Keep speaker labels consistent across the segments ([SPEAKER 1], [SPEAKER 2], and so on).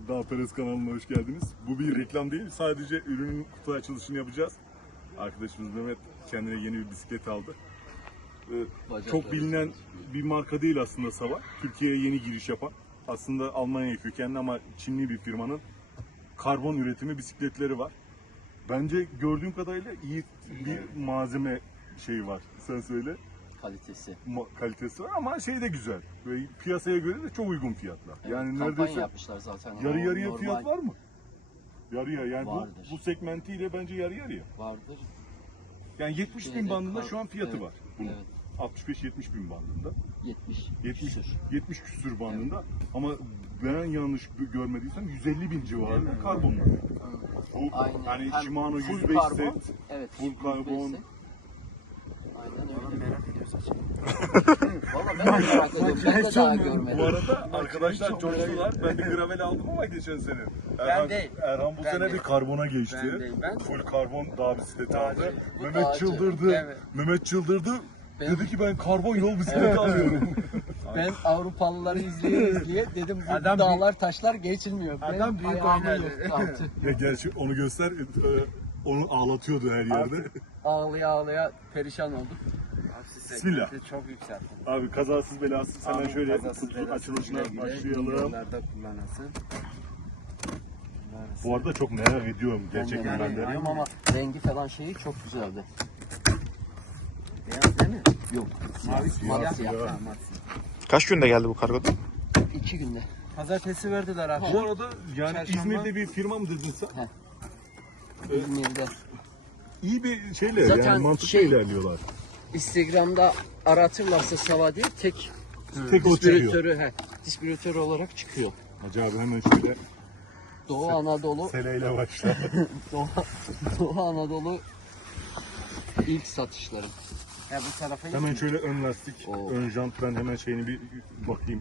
[SPEAKER 1] Dağ Perez kanalına hoş geldiniz. Bu bir reklam değil, sadece ürünün kutu açılışını yapacağız. Arkadaşımız Mehmet kendine yeni bir bisiklet aldı. Çok bilinen bir marka değil aslında Sava. Türkiye'ye yeni giriş yapan. Aslında Almanya kökenli ama Çinli bir firmanın karbon üretimi bisikletleri var. Bence gördüğüm kadarıyla iyi bir malzeme şeyi var. Sen söyle. Kalitesi var ama şey de güzel. Ve piyasaya göre de çok uygun fiyatlar.
[SPEAKER 2] Evet,
[SPEAKER 1] yani
[SPEAKER 2] kampanya
[SPEAKER 1] neredeyse
[SPEAKER 2] yapmışlar zaten.
[SPEAKER 1] yarı yarıya
[SPEAKER 2] Normal
[SPEAKER 1] fiyat var mı? Yarıya yani
[SPEAKER 2] Vardır.
[SPEAKER 1] bu segmentiyle bence yarı yarıya.
[SPEAKER 2] vardır.
[SPEAKER 1] Yani 70 bin bandında şu an fiyatı
[SPEAKER 2] Evet,
[SPEAKER 1] var bunun.
[SPEAKER 2] Evet.
[SPEAKER 1] 65-70 bin bandında.
[SPEAKER 2] 70 küsür.
[SPEAKER 1] 70 küsür bandında ama ben yanlış görmediysem 150 bin civarında karbonlar. Bu
[SPEAKER 2] Aynen.
[SPEAKER 1] hani
[SPEAKER 2] Hem
[SPEAKER 1] Shimano
[SPEAKER 2] full
[SPEAKER 1] 105
[SPEAKER 2] karbon,
[SPEAKER 1] set,
[SPEAKER 2] evet,
[SPEAKER 1] full
[SPEAKER 2] 105
[SPEAKER 1] karbon.
[SPEAKER 2] set. Aynen öyle. Merak ediyoruz Valla ben de merak ediyorum. Ben de daha görmedim.
[SPEAKER 1] Bu arada arkadaşlar coştular. Ben de gravel aldım ama geçen sene. Erhan bu sene bir karbona geçti. Full karbon dağ bisikleti aldı. Mehmet
[SPEAKER 2] dağcı.
[SPEAKER 1] çıldırdı.
[SPEAKER 3] Evet.
[SPEAKER 1] Mehmet çıldırdı. Dedi ki ben karbon yol bisikleti alıyorum.
[SPEAKER 3] Ben Avrupalıları izleye dedim bu
[SPEAKER 4] Adam
[SPEAKER 3] dağlar taşlar geçilmiyor.
[SPEAKER 4] Adam
[SPEAKER 3] Ben
[SPEAKER 4] büyük
[SPEAKER 3] ayağımı
[SPEAKER 4] oynadı.
[SPEAKER 3] yırttı.
[SPEAKER 1] Ya gerçi onu göster. Onu ağlatıyordu her yerde.
[SPEAKER 3] Ağlaya ağlaya perişan olduk.
[SPEAKER 1] Bismillah.
[SPEAKER 4] Çok yükselttim.
[SPEAKER 1] Abi kazasız belasız hemen şöyle
[SPEAKER 4] Kazasız
[SPEAKER 1] kutu
[SPEAKER 4] belasız
[SPEAKER 1] açılışına
[SPEAKER 4] güle güle
[SPEAKER 1] başlayalım.
[SPEAKER 4] yollarda kullanasın.
[SPEAKER 1] Bu arada çok merak ediyorum gerçekten ben de.
[SPEAKER 3] Bilmiyorum ama rengi falan şeyi çok güzeldi.
[SPEAKER 4] Beyaz değil mi?
[SPEAKER 3] Yok.
[SPEAKER 4] Mavi
[SPEAKER 1] siyah.
[SPEAKER 4] siyah. Tamam,
[SPEAKER 5] Kaç günde geldi bu kargoda?
[SPEAKER 3] 2 günde.
[SPEAKER 4] pazartesi verdiler abi.
[SPEAKER 1] Bu arada yani
[SPEAKER 4] Çarşamba.
[SPEAKER 1] İzmir'de bir firma mı dedin sen?
[SPEAKER 3] İzmir'de.
[SPEAKER 1] İyi bir şeyle
[SPEAKER 3] Zaten
[SPEAKER 1] yani mantıklı
[SPEAKER 3] şey-
[SPEAKER 1] ilerliyorlar.
[SPEAKER 3] Instagram'da aratırlarsa Sava diye tek
[SPEAKER 1] Tek o çıkıyor.
[SPEAKER 3] distribütör olarak çıkıyor.
[SPEAKER 1] Hacı abi hemen şöyle
[SPEAKER 3] Doğu Anadolu
[SPEAKER 1] seleyle başla.
[SPEAKER 3] Doğu Anadolu ilk satışları.
[SPEAKER 4] Ya bu tarafa
[SPEAKER 1] Hemen şöyle ön lastik,
[SPEAKER 3] Oo.
[SPEAKER 1] ön jant ben hemen şeyini bir bakayım.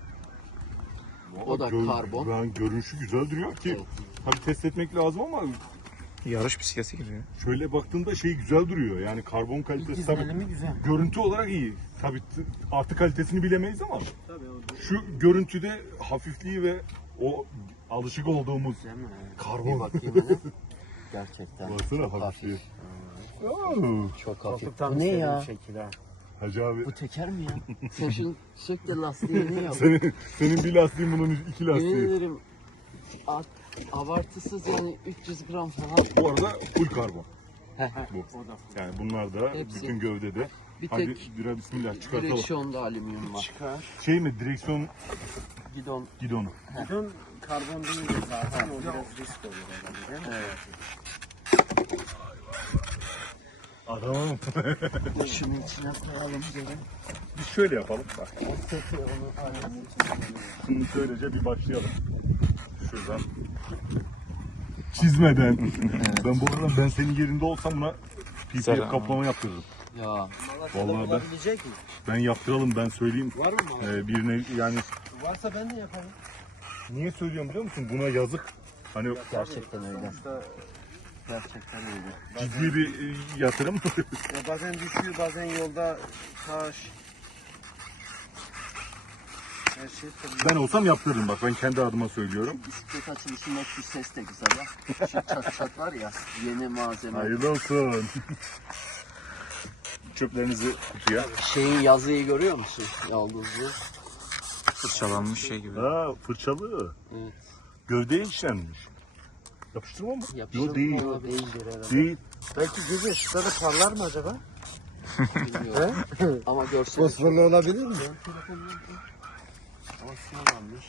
[SPEAKER 3] O da karbon.
[SPEAKER 1] Ben görünüşü güzel duruyor ki.
[SPEAKER 3] Evet.
[SPEAKER 1] Tabii test etmek lazım ama
[SPEAKER 5] Yarış bisikleti gibi.
[SPEAKER 1] şöyle baktığında şey güzel duruyor. Yani karbon kalitesi tabii
[SPEAKER 4] İzlenimi güzel.
[SPEAKER 1] görüntü olarak iyi. Tabii artı kalitesini bilemeyiz ama şu görüntüde hafifliği ve o alışık olduğumuz
[SPEAKER 4] Değil mi?
[SPEAKER 3] Bir
[SPEAKER 1] karbon.
[SPEAKER 3] bakayım hele. Gerçekten
[SPEAKER 1] Baksana
[SPEAKER 3] çok
[SPEAKER 1] hafifliği.
[SPEAKER 3] hafif.
[SPEAKER 1] Oo.
[SPEAKER 3] Çok hafif.
[SPEAKER 4] Çok tam
[SPEAKER 3] Bu ne
[SPEAKER 4] istediğim
[SPEAKER 3] ya?
[SPEAKER 4] şekil ha.
[SPEAKER 1] Hacı abi
[SPEAKER 3] Bu teker mi ya? Sen şunu sök de lastiğini yap.
[SPEAKER 1] senin bir lastiğin bunun iki
[SPEAKER 3] Yemin
[SPEAKER 1] lastiği.
[SPEAKER 3] ederim abartısız yani 300 gram falan.
[SPEAKER 1] Bu arada full karbon.
[SPEAKER 3] Heh.
[SPEAKER 1] Bu.
[SPEAKER 4] O da
[SPEAKER 1] Yani bunlar da
[SPEAKER 3] Hepsi.
[SPEAKER 1] bütün gövdede.
[SPEAKER 3] Bir
[SPEAKER 1] Hadi
[SPEAKER 3] tek
[SPEAKER 1] bira bismillah çıkartalım.
[SPEAKER 3] direksiyonda alüminyum var.
[SPEAKER 4] çıkar.
[SPEAKER 1] Şey mi direksiyon
[SPEAKER 3] Gidon.
[SPEAKER 1] gidonu.
[SPEAKER 4] Bütün karbon değil de zaten o biraz risk olur herhalde değil mi?
[SPEAKER 1] Adamım.
[SPEAKER 3] Şunun içine koyalım dedim.
[SPEAKER 1] Biz şöyle yapalım. Bak.
[SPEAKER 3] Onu aynen.
[SPEAKER 1] Şimdi şöylece bir başlayalım. Şuradan. Çizmeden. Ben bu arada ben senin yerinde olsam buna PPF
[SPEAKER 5] Güzel
[SPEAKER 1] kaplama yaptırırım.
[SPEAKER 3] Ya
[SPEAKER 1] Vallahi ben,
[SPEAKER 4] Olabilecek mi?
[SPEAKER 1] ben yaptıralım ben söyleyeyim.
[SPEAKER 4] Var mı?
[SPEAKER 1] Birine yani
[SPEAKER 4] Varsa ben de yaparım.
[SPEAKER 1] niye söylüyorum biliyor musun? Buna yazık. Hani
[SPEAKER 3] gerçekten öyle.
[SPEAKER 4] Sonuçta
[SPEAKER 3] Gerçekten öyle.
[SPEAKER 1] ciddi bir yatırım.
[SPEAKER 4] ya bazen düşüyor, bazen yolda taş. Her şey fırlıyor.
[SPEAKER 1] Ben olsam yaptırırım bak ben kendi adıma söylüyorum.
[SPEAKER 3] Bisiklet açılışındaki ses de güzel ya. Şu çat çat var ya yeni malzeme.
[SPEAKER 1] Hayırlı olsun. Çöplerinizi kutuya.
[SPEAKER 3] Şeyin yazıyı görüyor musun? Yaldızlı.
[SPEAKER 5] Fırçalanmış şey gibi.
[SPEAKER 1] Ha fırçalı.
[SPEAKER 3] Evet.
[SPEAKER 1] Gövdeye işlenmiş. Yapıştırma mı?
[SPEAKER 3] Yapıştırma
[SPEAKER 1] Yok değil.
[SPEAKER 3] değildir herhalde.
[SPEAKER 1] Değil.
[SPEAKER 4] Belki gece ışıkları parlar mı acaba?
[SPEAKER 3] Bilmiyorum. Ama görsel.
[SPEAKER 4] Fosforlu olabilir mi? Ama sinirlenmiş.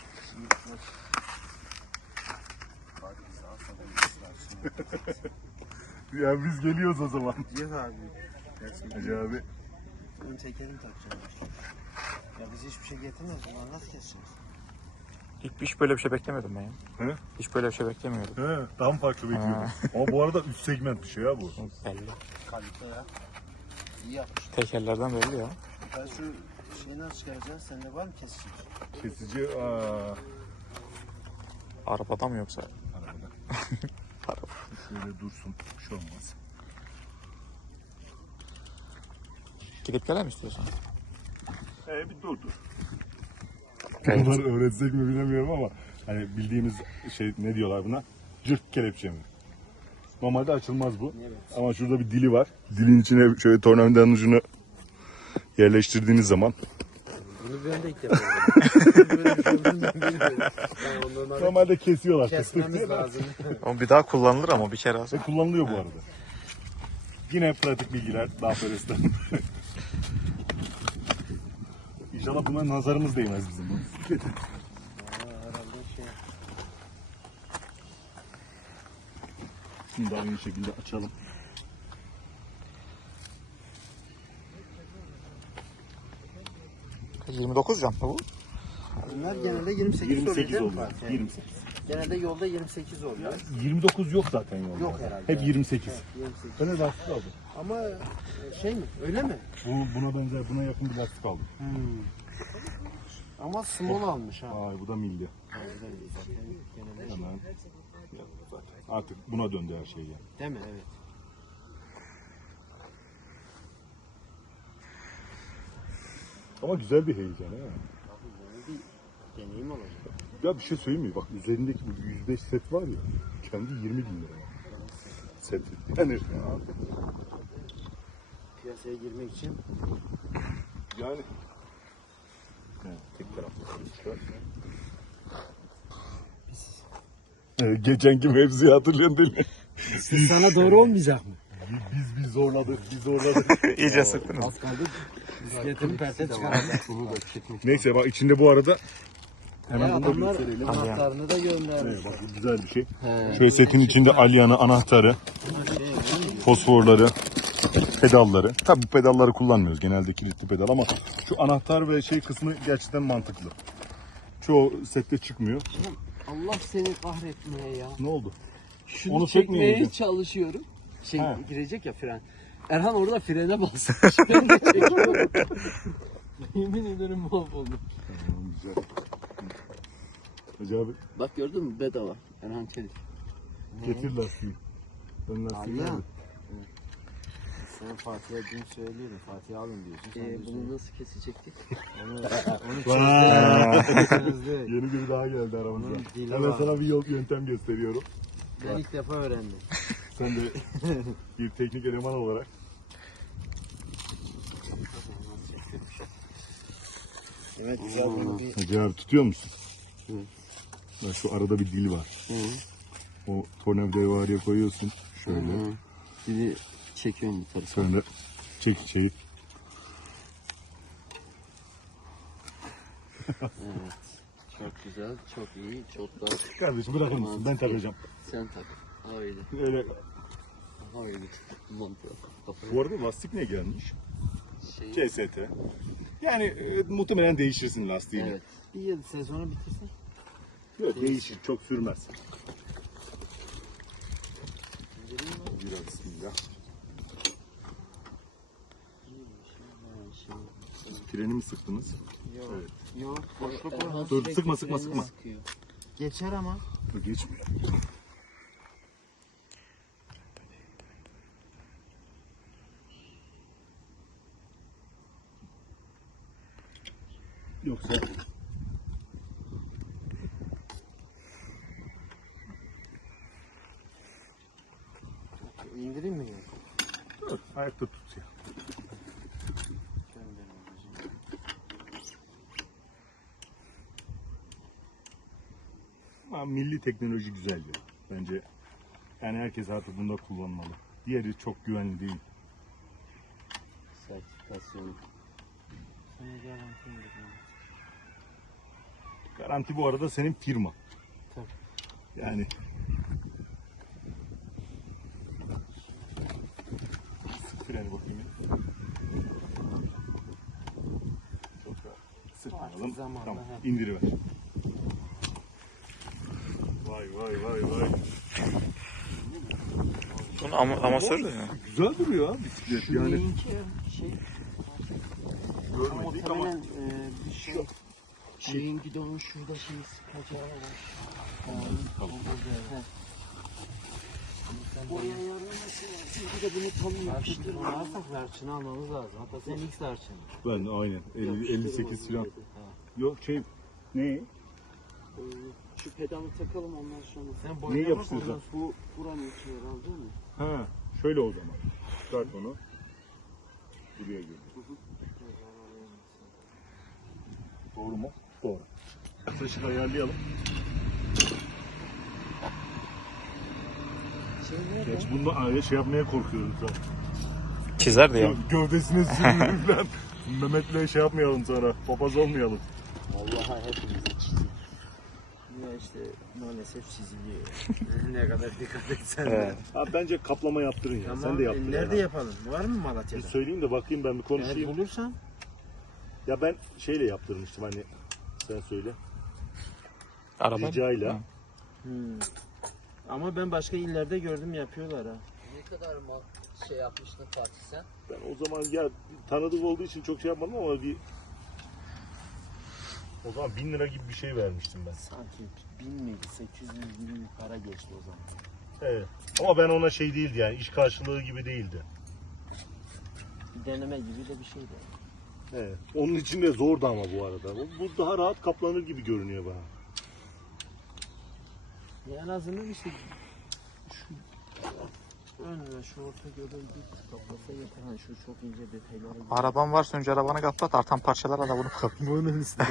[SPEAKER 1] Ya biz geliyoruz o zaman.
[SPEAKER 4] Yok abi. Gerçekten.
[SPEAKER 1] Hacı abi.
[SPEAKER 4] Ön tekerini takacağım. Ya biz hiçbir şey getirmeyiz. Bunları nasıl keseceğiz?
[SPEAKER 5] Hiç böyle bir şey beklemiyordum ben ya.
[SPEAKER 1] He?
[SPEAKER 5] Hiç böyle bir şey beklemiyordum.
[SPEAKER 1] He, daha mı farklı bekliyordum? Ama bu arada üst segment bir şey ya bu.
[SPEAKER 5] Belli.
[SPEAKER 4] Kalite ya. İyi yapmış.
[SPEAKER 5] Tekerlerden belli ya.
[SPEAKER 4] Ben şu şeyi nasıl çıkaracağız? Sende var mı kesici?
[SPEAKER 1] Kesici
[SPEAKER 5] Arabada mı yoksa?
[SPEAKER 1] arabada. Şöyle dursun. Bir şey olmaz.
[SPEAKER 5] Gidip gelelim istiyorsan.
[SPEAKER 1] Bir dur dur.
[SPEAKER 5] Evet.
[SPEAKER 1] Bunları öğretsek mi bilemiyorum ama Hani bildiğimiz şey ne diyorlar buna? Cırt kelepçe mi? Normalde açılmaz bu. Ama şurada bir dili var. Dilin içine şöyle tornavidanın ucunu yerleştirdiğiniz zaman
[SPEAKER 4] Bunu ben de ilk defa gördüm. Böyle bir şey olduğunu ben bilmiyorum. Yani onları
[SPEAKER 1] normalde kesiyorlar. tık tık
[SPEAKER 4] kesmemiz
[SPEAKER 1] diye.
[SPEAKER 4] lazım.
[SPEAKER 5] Ama bir daha kullanılır ama bir kere
[SPEAKER 1] Ve kullanılıyor bu arada. Yine pratik bilgiler daha Feres'ten. İnşallah buna nazarımız değmez bizim.
[SPEAKER 4] Herhalde şey.
[SPEAKER 1] Şimdi daha iyi şekilde açalım.
[SPEAKER 5] Kaç, 29 jant mı bu?
[SPEAKER 4] Bunlar genelde 28 oluyor
[SPEAKER 1] 28
[SPEAKER 4] değil mi
[SPEAKER 1] oluyor.
[SPEAKER 4] Fatih?
[SPEAKER 1] 28.
[SPEAKER 4] Genelde yolda 28 oluyor.
[SPEAKER 1] 29 yok zaten yolda.
[SPEAKER 4] Yok herhalde.
[SPEAKER 1] Hep 28.
[SPEAKER 4] 28.
[SPEAKER 1] Ben de lastik aldım.
[SPEAKER 4] Ama şey mi? Öyle mi?
[SPEAKER 1] Buna benzer, buna yakın bir lastik aldım.
[SPEAKER 4] Ama small almış ha.
[SPEAKER 1] Ay bu da milli.
[SPEAKER 4] Genelde
[SPEAKER 1] Hemen. Ya, zaten. Artık buna döndü her şey ya.
[SPEAKER 4] değil mi? Evet.
[SPEAKER 1] Ama güzel bir heyecan ha.
[SPEAKER 4] Bir deneyim olacak.
[SPEAKER 1] Ya bir şey söyleyeyim mi? Bak üzerindeki bu 105 set var ya. Kendi 20 bin lira. Set. Yani
[SPEAKER 4] Piyasaya girmek için.
[SPEAKER 1] yani. Evet, tek taraflı sonuçta. Geçenki mevzuyu hatırlıyorsun değil mi?
[SPEAKER 4] Sana doğru olmayacak mı?
[SPEAKER 1] Biz zorladık.
[SPEAKER 5] İyice sıktınız.
[SPEAKER 4] Az kaldı. Bisikletini perte çıkaralım.
[SPEAKER 1] Neyse bak içinde bu arada hemen
[SPEAKER 4] Ya
[SPEAKER 1] bunu da
[SPEAKER 4] adamlar
[SPEAKER 1] gösterelim.
[SPEAKER 4] anahtarını da göndermiş.
[SPEAKER 1] Evet, bak bu güzel bir şey.
[SPEAKER 4] He.
[SPEAKER 1] Şöyle setin içinde alyanı, anahtarı, fosforları, pedalları. Tabii bu pedalları kullanmıyoruz. Genelde kilitli pedal ama şu anahtar ve şey kısmı gerçekten mantıklı. Çoğu sette çıkmıyor.
[SPEAKER 2] Allah seni kahretmeye ya.
[SPEAKER 1] Ne oldu?
[SPEAKER 2] Şunu
[SPEAKER 1] Onu
[SPEAKER 2] çekmeye
[SPEAKER 1] çekmeyeydim.
[SPEAKER 2] çalışıyorum. Şey
[SPEAKER 1] He.
[SPEAKER 2] girecek ya fren. Erhan orada frene basmış. Ben de çekiyorum. Yemin ederim mahvoldum.
[SPEAKER 1] Güzel. Hacı abi
[SPEAKER 2] Bak gördün mü bedava. Erhan Çelik.
[SPEAKER 1] getir lastiği. Ön lastiği
[SPEAKER 4] Alyan.
[SPEAKER 1] nerede?
[SPEAKER 4] Sen Fatih'e dün söylüyordun. Fatih'i alın diyorsun. Sen de
[SPEAKER 2] Bunu nasıl kesecektik?
[SPEAKER 4] onu
[SPEAKER 1] Vay!
[SPEAKER 4] çözdü.
[SPEAKER 1] Yeni biri daha geldi aramıza.
[SPEAKER 4] Bunun dili
[SPEAKER 1] Hemen
[SPEAKER 4] var.
[SPEAKER 1] sana bir yöntem gösteriyorum.
[SPEAKER 4] Ben ilk defa öğrendim.
[SPEAKER 1] Sen de bir teknik eleman olarak.
[SPEAKER 4] Evet güzel bunu bir
[SPEAKER 1] Hacı abi tutuyor musun? Bak şu arada bir dil var. O tornavidayı var ya koyuyorsun. Şöyle.
[SPEAKER 2] Dili çekiyorum yukarı.
[SPEAKER 1] Sonra çek şeyi.
[SPEAKER 2] Çok güzel, çok iyi, çok da
[SPEAKER 1] Kardeşim bırakır mısın? Ben takacağım.
[SPEAKER 2] sen tak. Haydi,
[SPEAKER 1] Öyle.
[SPEAKER 2] haydi. Mantığı.
[SPEAKER 1] Bu arada lastik ne gelmiş?
[SPEAKER 2] Şey,
[SPEAKER 1] CST. Yani muhtemelen değişirsin lastiğini.
[SPEAKER 2] evet.
[SPEAKER 4] bir yıl sezonu bitirsin.
[SPEAKER 1] Yok değişir. Çok sürmez. Biraz bismillah. Freni mi sıktınız?
[SPEAKER 4] Yok.
[SPEAKER 1] Evet.
[SPEAKER 4] Yok boşluk var.
[SPEAKER 2] Erhan
[SPEAKER 1] Dur,
[SPEAKER 2] sürekli
[SPEAKER 1] sıkma,
[SPEAKER 2] freni
[SPEAKER 1] sıkma.
[SPEAKER 2] sıkıyor.
[SPEAKER 4] Geçer ama.
[SPEAKER 1] Dur, geçmiyor. Yoksa
[SPEAKER 4] İndireyim mi?
[SPEAKER 1] dur, ayakta tut ya. Ama milli teknoloji güzel ya. Bence yani herkes artık bunda kullanmalı. Diğeri çok güvenli değil.
[SPEAKER 2] Sertifikasyonu.
[SPEAKER 4] Sana garanti indireyim.
[SPEAKER 1] Garanti bu arada senin firma.
[SPEAKER 4] Tabii.
[SPEAKER 1] Yani sık freni bakayım ya. Çok rahat. Sıkmayalım.
[SPEAKER 4] zamanla,
[SPEAKER 1] Tamam.
[SPEAKER 4] he.
[SPEAKER 1] İndiriver. Vay vay vay vay.
[SPEAKER 5] Bunun amasörü de ya.
[SPEAKER 1] Güzel duruyor ha bisiklet yani.
[SPEAKER 2] Neyinki şey,
[SPEAKER 1] Görmedik ama
[SPEAKER 2] muhtemelen bir şey. Şeyin gidonun şurada şey sıkacağı var.
[SPEAKER 1] Tamam.
[SPEAKER 2] Oraya yarılması lazım. Bir de bunu tam yapıştırma.
[SPEAKER 4] Varsak verçini almamız lazım. Hatta sen X verçini.
[SPEAKER 1] Ben aynen 50, 58 falan. Yok şey ne?
[SPEAKER 2] Şu pedalı takalım ondan sonra.
[SPEAKER 4] Sen
[SPEAKER 1] Neyi
[SPEAKER 4] boyuna bak
[SPEAKER 1] yapıştıracağım?
[SPEAKER 4] ondan
[SPEAKER 2] Bu buranın içine herhalde mi?
[SPEAKER 1] Ha, şöyle o zaman. Çıkart onu. Buraya gir. Doğru mu? Doğru. Yaklaşık ayarlayalım. Geç bunda şey yapmaya korkuyoruz.
[SPEAKER 5] Çizer de ya.
[SPEAKER 1] Gövdesine sürünür falan. Mehmet'le şey yapmayalım sonra. Papaz olmayalım.
[SPEAKER 4] Vallahi hepimizi çiziyor. Ya işte maalesef çiziliyor. Ne kadar dikkat etsen de.
[SPEAKER 5] Evet.
[SPEAKER 1] Abi bence kaplama yaptırın ya.
[SPEAKER 4] Tamam,
[SPEAKER 1] Sen de yaptır.
[SPEAKER 4] nerede
[SPEAKER 1] ya.
[SPEAKER 4] yapalım? Var mı
[SPEAKER 1] Bir
[SPEAKER 4] Malatya'da?
[SPEAKER 1] söyleyeyim de bakayım ben bir konuşayım.
[SPEAKER 4] Eğer bulursan.
[SPEAKER 1] Ya ben şeyle yaptırmıştım hani sen söyle.
[SPEAKER 5] Araba.
[SPEAKER 1] Ricayla.
[SPEAKER 5] Hı.
[SPEAKER 4] Ama ben başka illerde gördüm yapıyorlar ha.
[SPEAKER 2] Ne kadar şey yapmıştın Fatih sen?
[SPEAKER 1] Ben o zaman ya tanıdık olduğu için çok şey yapmadım ama o zaman 1000 lira gibi bir şey vermiştim ben.
[SPEAKER 4] Sanki 1000 miydi? 800 gibi bir para geçti o zaman.
[SPEAKER 1] Evet. Ama ben ona şey değildi yani iş karşılığı gibi değildi.
[SPEAKER 4] Bir deneme gibi de bir şeydi.
[SPEAKER 1] Evet. Onun için de zordu ama bu arada. Bu daha rahat kaplanır gibi görünüyor bana.
[SPEAKER 4] Ya en azından işte şu ön ve şu orta göbeği bir kaplasa yeter. Ha, şu çok ince detaylara gidiyor.
[SPEAKER 5] Araban varsa önce arabanı kaplat. Artan parçalara da bunu kaplat.
[SPEAKER 4] Bunun üstüne.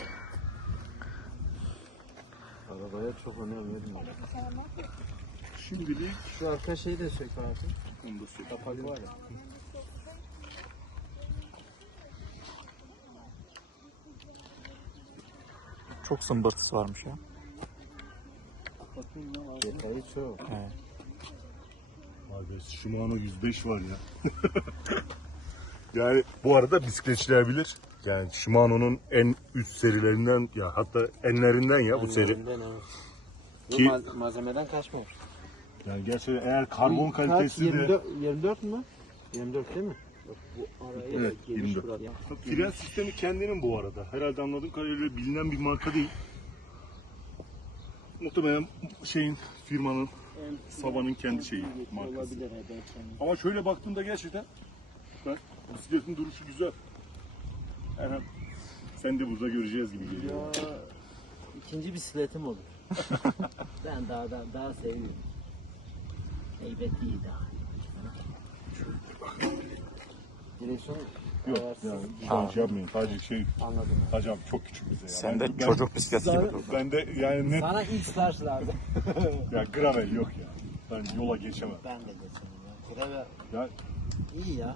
[SPEAKER 4] Arabaya çok önem vermiyorum.
[SPEAKER 1] Şimdilik
[SPEAKER 4] Şu arka şeyi de sök abi.
[SPEAKER 1] onu da söyle.
[SPEAKER 4] Kapak var ya.
[SPEAKER 5] Çok zımbırtısı varmış ya.
[SPEAKER 4] Detayı çok.
[SPEAKER 5] Evet.
[SPEAKER 1] Abi Shimano 105 var ya. Yani bu arada bisikletçiler bilir. Yani Shimano'nun en üst serilerinden ya hatta enlerinden ya bu seri.
[SPEAKER 4] Önlerinden, evet. Bu
[SPEAKER 1] Ki-
[SPEAKER 4] malzemeden kaçmamış.
[SPEAKER 1] Yani gerçekten eğer karbon
[SPEAKER 4] Kaç?
[SPEAKER 1] kalitesi de
[SPEAKER 4] 24 mü? 24 değil mi?
[SPEAKER 2] Bu araya
[SPEAKER 1] Evet,
[SPEAKER 2] geniş
[SPEAKER 1] 24.
[SPEAKER 2] bırak.
[SPEAKER 1] fren sistemi kendinin bu arada. Herhalde anladığım kadarıyla bilinen bir marka değil. Muhtemelen firmanın Sabah'ın kendi şeyi, markası.
[SPEAKER 2] Olabilir ederken.
[SPEAKER 1] Ama şöyle baktığımda gerçekten ben bisikletin duruşu güzel. Yani sen de burada göreceğiz gibi geliyor.
[SPEAKER 4] Ya ikinci bisikletim olur. Ben daha seviyorum. Heybet iyi daha. Direksiyon
[SPEAKER 1] Yok
[SPEAKER 4] ayarsız.
[SPEAKER 1] yani güzel şey yapmayın. Sadece
[SPEAKER 4] Anladım.
[SPEAKER 1] hacam çok küçük bize ya.
[SPEAKER 5] Sen de
[SPEAKER 1] Ben-
[SPEAKER 5] çocuk bisikleti gibi
[SPEAKER 4] Sana-
[SPEAKER 5] durdun.
[SPEAKER 1] Ben de yani net
[SPEAKER 4] Sana ilk staj lazım.
[SPEAKER 1] ya gravel yok ya. Ben yola geçemem.
[SPEAKER 4] Ben de geçelim ya. Greve
[SPEAKER 1] Ya
[SPEAKER 4] iyi ya.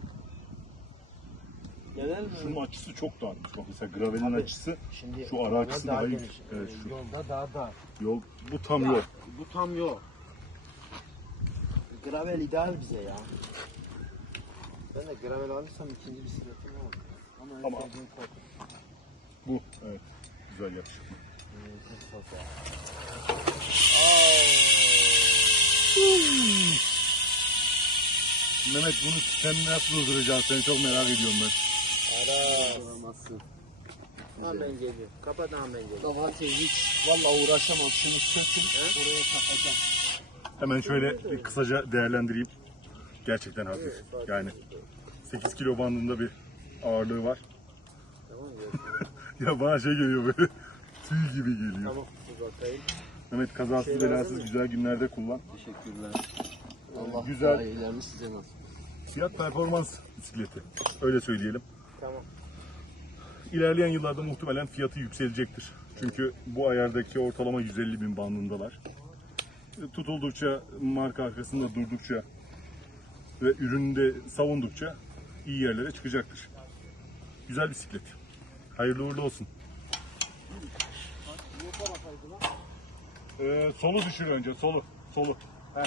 [SPEAKER 4] Genel mi?
[SPEAKER 1] şunun açısı çok darmış. Bak mesela gravelin
[SPEAKER 4] Tabii.
[SPEAKER 1] açısı
[SPEAKER 4] Şimdi
[SPEAKER 1] şu ara
[SPEAKER 4] yolda
[SPEAKER 1] açısı
[SPEAKER 4] daha
[SPEAKER 1] daha
[SPEAKER 4] geniş.
[SPEAKER 1] yüksek. Evet, şu.
[SPEAKER 4] Yolda daha dar.
[SPEAKER 1] Yol bu tam yol.
[SPEAKER 4] Bu tam yol. Gravel ideal bize ya. Ben de gravel alırsam ikinci bisikletim olur. Ama
[SPEAKER 1] Ama-
[SPEAKER 4] önce bir korku.
[SPEAKER 1] Bu evet. Güzel yakışıklı. Mehmet bunu sen nasıl durduracaksın? Seni çok merak ediyorum ben.
[SPEAKER 2] Olamazsın.
[SPEAKER 4] Hemen geliyor. Kapat hemen geliyor.
[SPEAKER 2] Fatih hiç valla uğraşamam. Şunu sökün. Buraya takacağım.
[SPEAKER 1] Hemen şöyle bir kısaca değerlendireyim. Gerçekten hafif. Yani 8 kilo bandında bir ağırlığı var. Ya bana şey geliyor böyle. Tüy gibi geliyor.
[SPEAKER 4] Tamam. Dur bakayım.
[SPEAKER 1] Mehmet kazasız belasız güzel günlerde kullan.
[SPEAKER 2] Teşekkürler. Allah
[SPEAKER 1] Güzel.
[SPEAKER 2] daha iyilerini size nasip.
[SPEAKER 1] Fiyat performans bisikleti. Öyle söyleyelim.
[SPEAKER 4] Tamam.
[SPEAKER 1] İlerleyen yıllarda muhtemelen fiyatı yükselecektir. Çünkü bu ayardaki ortalama 150 bin bandındalar. Tutuldukça, marka arkasında durdukça ve ürünü de savundukça iyi yerlere çıkacaktır. Güzel bisiklet. Hayırlı uğurlu olsun. Solu düşür önce, solu. Heh.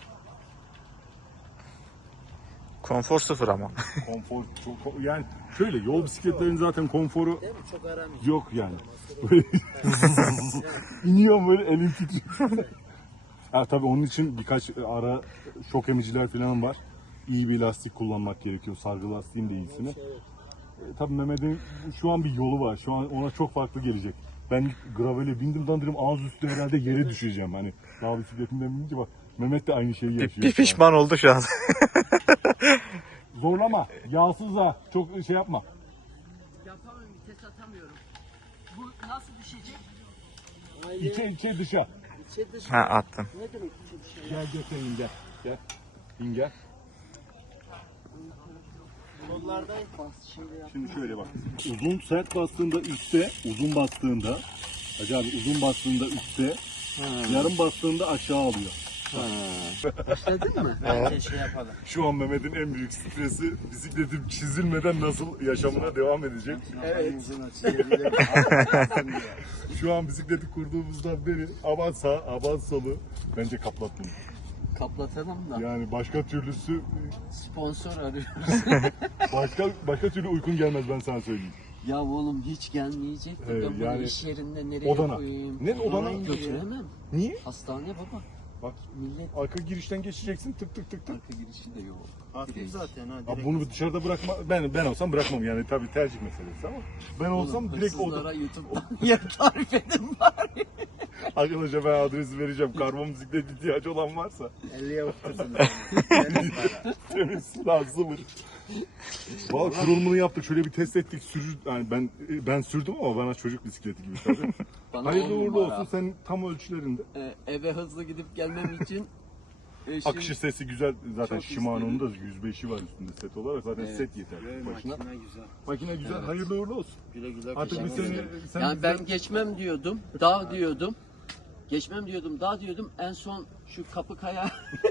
[SPEAKER 5] Konfor sıfır ama.
[SPEAKER 1] Konfor çok, yani şöyle yol bisikletlerin zaten konforu
[SPEAKER 4] Değil mi? Çok aramayacağım.
[SPEAKER 1] yok yani. Böyle iniyorum böyle elim titriyor. Ha, tabii onun için birkaç ara şok emiciler falan var. İyi bir lastik kullanmak gerekiyor. Sargı lastiğin de iyisini. Tabii Mehmet'in şu an bir yolu var. Şu an ona çok farklı gelecek. Ben gravele bindim dandırım ağız üstü herhalde yere düşeceğim. Hani daha bisikletimden binince bak Mehmet de aynı şeyi yaşıyor.
[SPEAKER 5] Bir
[SPEAKER 1] şu an.
[SPEAKER 5] pişman oldu şu an.
[SPEAKER 1] Zorlama. Yağsız da çok şey yapma.
[SPEAKER 2] Yapamıyorum, vites atamıyorum. Bu nasıl düşecek?
[SPEAKER 1] İçe dışa.
[SPEAKER 4] İçe dış.
[SPEAKER 5] Ha attın.
[SPEAKER 4] Ne demek içe dış?
[SPEAKER 1] Gel sen İnger. Gel. İnger.
[SPEAKER 4] Kollarda bas şimdi yap.
[SPEAKER 1] Şimdi şöyle bak. Uzun sert bastığında üstte, uzun bastığında Hacı abi uzun bastığında üstte, yarım bastığında aşağı alıyor.
[SPEAKER 4] Başladın mı? Bence şey yapalım.
[SPEAKER 1] Şu an Mehmet'in en büyük stresi bisikletim çizilmeden nasıl yaşamına devam edecek.
[SPEAKER 4] Evet.
[SPEAKER 1] Şu an bisikleti kurduğumuzdan beri aman sağ, aman solu bence kaplat bunu.
[SPEAKER 2] Kaplatalım da
[SPEAKER 1] Yani başka türlüsü,
[SPEAKER 2] sponsor arıyoruz.
[SPEAKER 1] başka türlü uykun gelmez ben sana söyleyeyim.
[SPEAKER 2] Ya oğlum hiç gelmeyecek.
[SPEAKER 1] Evet,
[SPEAKER 2] Ben bunu
[SPEAKER 1] yani
[SPEAKER 2] iş yerinde nereye
[SPEAKER 1] Odana.
[SPEAKER 2] koyayım?
[SPEAKER 1] Ne odana?
[SPEAKER 2] Götüremem.
[SPEAKER 1] Niye?
[SPEAKER 2] Hastane baba.
[SPEAKER 1] Bak
[SPEAKER 2] Millet
[SPEAKER 1] arka girişten geçeceksin tık tık tık tık.
[SPEAKER 2] arka girişi de yok.
[SPEAKER 4] Hafif zaten ha.
[SPEAKER 1] Abi bunu dışarıda bırakma. Ben olsam bırakmam yani tabii tercih meselesi ama ben olsam
[SPEAKER 2] Oğlum,
[SPEAKER 1] direkt
[SPEAKER 2] hırsızlara
[SPEAKER 1] oda.
[SPEAKER 2] YouTube'dan yer tarif edin bari.
[SPEAKER 1] Arkadaşlar ben adresi vereceğim. Karbon bisiklet ihtiyacı olan varsa.
[SPEAKER 4] 50'ye okutsun.
[SPEAKER 1] Temiz silah zıvır. Valla kurulumunu yaptık. Şöyle bir test ettik. Yani ben sürdüm ama bana çocuk bisikleti gibi tabii.
[SPEAKER 2] Bana
[SPEAKER 1] Hayırlı
[SPEAKER 2] on
[SPEAKER 1] uğurlu
[SPEAKER 2] numara.
[SPEAKER 1] olsun senin tam ölçülerinde.
[SPEAKER 2] Eve hızlı gidip gelmem için
[SPEAKER 1] Akışı sesi güzel. Zaten
[SPEAKER 2] Çok
[SPEAKER 1] Shimano'nun da 105'i var üstünde set olarak. Zaten
[SPEAKER 2] Evet.
[SPEAKER 1] set yeter başına.
[SPEAKER 4] Makine güzel.
[SPEAKER 1] Makine güzel.
[SPEAKER 2] Evet.
[SPEAKER 1] Hayırlı uğurlu olsun.
[SPEAKER 4] Güle güle.
[SPEAKER 1] Artık biz
[SPEAKER 4] kullan.
[SPEAKER 1] sen
[SPEAKER 2] yani ben geçmem diyordum, dağ diyordum. Geçmem diyordum, dağ diyordum. En son şu Kapıkaya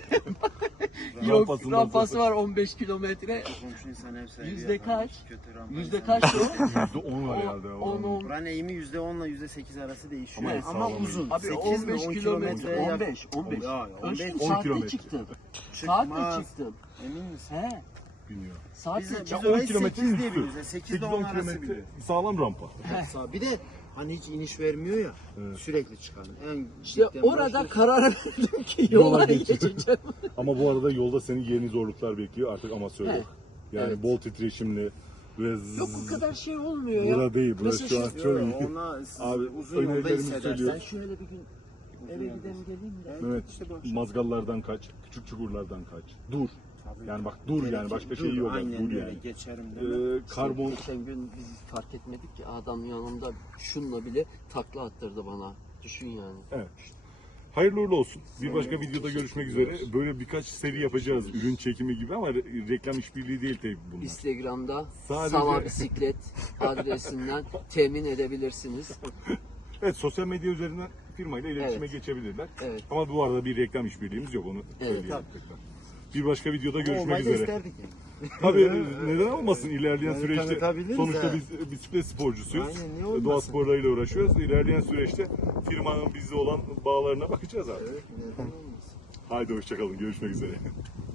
[SPEAKER 2] yok
[SPEAKER 1] Rampasından
[SPEAKER 2] rampası
[SPEAKER 1] sonra.
[SPEAKER 2] var 15 kilometre.
[SPEAKER 4] Komşu insan ev sahibi
[SPEAKER 2] Yüzde
[SPEAKER 4] yapar.
[SPEAKER 2] kaç?
[SPEAKER 4] Kötü rampa
[SPEAKER 2] Yüzde
[SPEAKER 4] insan.
[SPEAKER 2] kaç o?
[SPEAKER 1] %10 var herhalde.
[SPEAKER 2] On, on.
[SPEAKER 4] Buranın eğimi %10 ile %8 arası değişiyor.
[SPEAKER 1] Ama
[SPEAKER 4] Ama,
[SPEAKER 1] sağlam
[SPEAKER 4] uzun.
[SPEAKER 2] Abi
[SPEAKER 4] 8 mi,
[SPEAKER 2] 15
[SPEAKER 4] 10
[SPEAKER 2] kilometre,
[SPEAKER 4] yakın.
[SPEAKER 2] 15.
[SPEAKER 4] Ya, 15,
[SPEAKER 2] Ölçtüm,
[SPEAKER 1] 10
[SPEAKER 2] saatte
[SPEAKER 1] kilometre.
[SPEAKER 2] çıktım.
[SPEAKER 4] Çıkmaz.
[SPEAKER 2] Saatte çıktım.
[SPEAKER 4] Emin misin?
[SPEAKER 2] He,
[SPEAKER 1] Biniyor.
[SPEAKER 2] saatte
[SPEAKER 4] Biz
[SPEAKER 2] çıktım.
[SPEAKER 1] 10
[SPEAKER 4] orayı
[SPEAKER 1] kilometre
[SPEAKER 4] 8 diye
[SPEAKER 1] üstü.
[SPEAKER 4] biliyoruz. 8 ile 10
[SPEAKER 1] 8-10
[SPEAKER 4] arası
[SPEAKER 1] kilometre
[SPEAKER 4] biliyoruz.
[SPEAKER 1] sağlam rampa.
[SPEAKER 4] Bir de hani hiç iniş vermiyor ya.
[SPEAKER 1] Evet.
[SPEAKER 4] Sürekli çıkan. En
[SPEAKER 2] İşte
[SPEAKER 4] dipten
[SPEAKER 2] orada
[SPEAKER 4] başlıyor.
[SPEAKER 2] karar verdim ki
[SPEAKER 1] Yola
[SPEAKER 2] yola
[SPEAKER 1] geçeceğim.
[SPEAKER 2] geçeceğim.
[SPEAKER 1] Ama bu arada yolda seni yeni zorluklar bekliyor. Artık amatörlük.
[SPEAKER 2] Evet.
[SPEAKER 1] Yani
[SPEAKER 2] Evet.
[SPEAKER 1] bol titreşimli ve
[SPEAKER 2] Yok bu kadar şey olmuyor ya.
[SPEAKER 1] Bura değil. Burası
[SPEAKER 2] Mesela
[SPEAKER 1] şu an
[SPEAKER 2] şu-
[SPEAKER 1] çok
[SPEAKER 4] Yo,
[SPEAKER 1] iyi.
[SPEAKER 4] ona
[SPEAKER 1] Abi,
[SPEAKER 4] uzun yolda
[SPEAKER 1] önerilerimizi
[SPEAKER 4] hissedersin.
[SPEAKER 1] söylüyorum.
[SPEAKER 2] Ben şöyle bir gün eve gideyim geleyim de.
[SPEAKER 1] Evet.
[SPEAKER 4] İşte bak.
[SPEAKER 1] Mazgallardan kaç, küçük çukurlardan kaç. Dur.
[SPEAKER 4] Tabii.
[SPEAKER 1] Yani bak dur yani
[SPEAKER 4] Gerekir.
[SPEAKER 1] başka
[SPEAKER 4] Dur,
[SPEAKER 1] şey yok.
[SPEAKER 4] Aynen
[SPEAKER 1] Yani. Dur
[SPEAKER 4] öyle.
[SPEAKER 1] yani.
[SPEAKER 4] Geçerim deme.
[SPEAKER 1] Karbon
[SPEAKER 2] Geçen gün biz fark etmedik ki adam yanımda şunla bile takla attırdı bana. Düşün yani.
[SPEAKER 1] evet. Hayırlı uğurlu olsun. Bir başka videoda görüşmek üzere. Böyle birkaç seri yapacağız. Ürün çekimi gibi ama reklam işbirliği değil tabii bunlar.
[SPEAKER 2] Instagram'da
[SPEAKER 1] Sadece-
[SPEAKER 2] Sava Bisiklet adresinden temin edebilirsiniz.
[SPEAKER 1] Evet sosyal medya üzerinden firmayla iletişime
[SPEAKER 2] Evet.
[SPEAKER 1] geçebilirler.
[SPEAKER 2] Evet.
[SPEAKER 1] Ama bu arada bir reklam işbirliğimiz yok onu söyleyelim. tekrar. Bir başka videoda görüşmek
[SPEAKER 4] Olmayı da
[SPEAKER 1] üzere.
[SPEAKER 4] isterdik yani.
[SPEAKER 1] Tabii neden olmasın ilerleyen
[SPEAKER 4] Yani
[SPEAKER 1] süreçte
[SPEAKER 4] tanıtabiliriz
[SPEAKER 1] sonuçta
[SPEAKER 4] ha.
[SPEAKER 1] biz bisiklet sporcusuyuz.
[SPEAKER 4] Aynen, niye olmasın?
[SPEAKER 1] Doğa sporlarıyla uğraşıyoruz. İlerleyen süreçte firmanın bizle olan bağlarına bakacağız artık.
[SPEAKER 4] Evet, neden olmasın?
[SPEAKER 1] Haydi hoşçakalın görüşmek üzere.